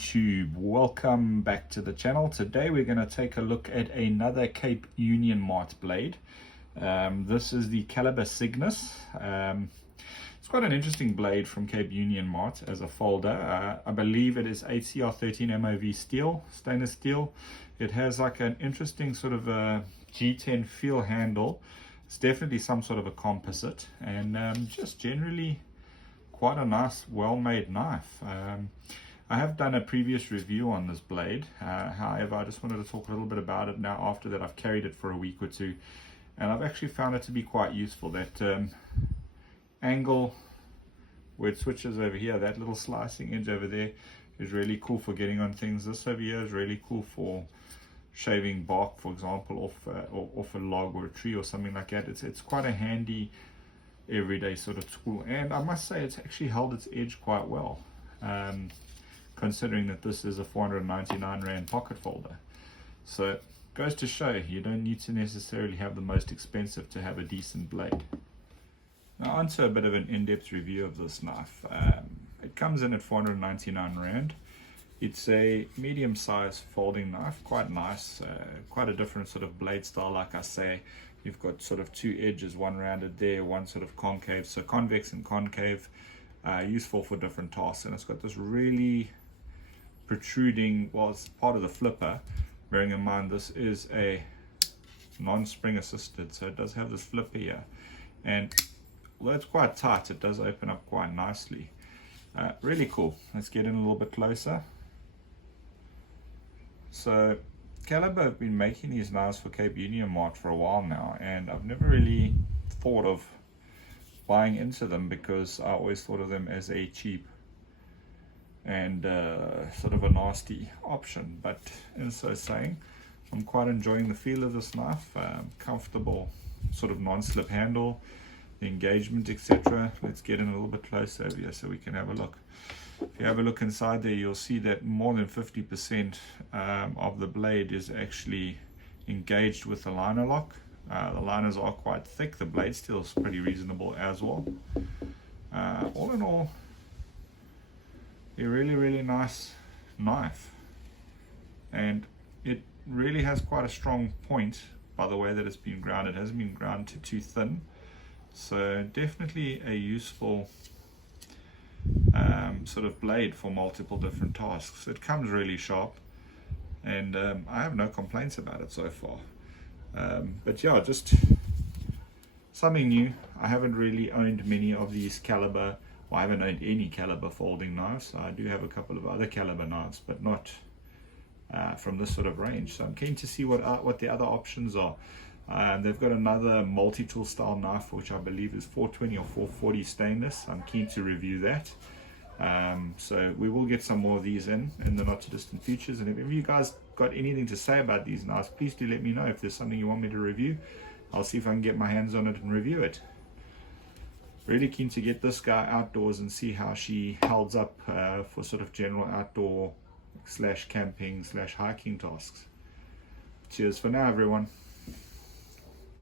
YouTube, welcome back to the channel. Today we're going to take a look at another Cape Union Mart blade. This is the Kalibre Signus. It's quite an interesting blade from Cape Union Mart as a folder. I believe it is ACR13 MOV steel, stainless steel. It has like an interesting sort of a G10 feel handle. It's definitely some sort of a composite, and just generally quite a nice, well-made knife. I have done a previous review on this blade. However, I just wanted to talk a little bit about it now after that I've carried it for a week or two, and I've actually found it to be quite useful. That angle where it switches over here, that little slicing edge over there, is really cool for getting on things. This over here is really cool for shaving bark, for example, off a log or a tree or something like that. It's quite a handy everyday sort of tool, and I must say it's actually held its edge quite well, considering that this is a 499 Rand pocket folder. So it goes to show you don't need to necessarily have the most expensive to have a decent blade. Now onto a bit of an in-depth review of this knife. It comes in at 499 Rand. It's a medium-sized folding knife, quite nice, quite a different sort of blade style. Like I say, you've got sort of two edges, one rounded there, one sort of concave. So convex and concave, useful for different tasks. And it's got this really protruding, well, it's part of the flipper. Bearing in mind this is a non-spring assisted, so it does have this flipper here. And although it's quite tight, it does open up quite nicely. Really cool. Let's get in a little bit closer. So Kalibre have been making these knives for Cape Union Mart for a while now, and I've never really thought of buying into them because I always thought of them as a cheap and sort of a nasty option. But in so saying, I'm quite enjoying the feel of this knife. Comfortable sort of non-slip handle, the engagement, etc. Let's get in a little bit closer over here so we can have a look. If you have a look inside there, you'll see that more than 50% of the blade is actually engaged with the liner lock. The liners are quite thick. The blade steel is pretty reasonable as well. All in all, a really nice knife, and it really has quite a strong point by the way that it's been ground. It hasn't been ground too thin, so definitely a useful sort of blade for multiple different tasks. It comes really sharp, and I have no complaints about it so far. But yeah, just something new. I haven't really owned many of these Kalibre, well, I haven't owned any Kalibre folding knives. I do have a couple of other Kalibre knives, but not from this sort of range. So I'm keen to see what the other options are. They've got another multi-tool style knife, which I believe is 420 or 440 stainless. I'm keen to review that. So we will get some more of these in the not too distant futures. And if you guys got anything to say about these knives, please do let me know. If there's something you want me to review, I'll see if I can get my hands on it and review it. Really keen to get this guy outdoors and see how she holds up for sort of general outdoor / camping / hiking tasks. Cheers for now, everyone.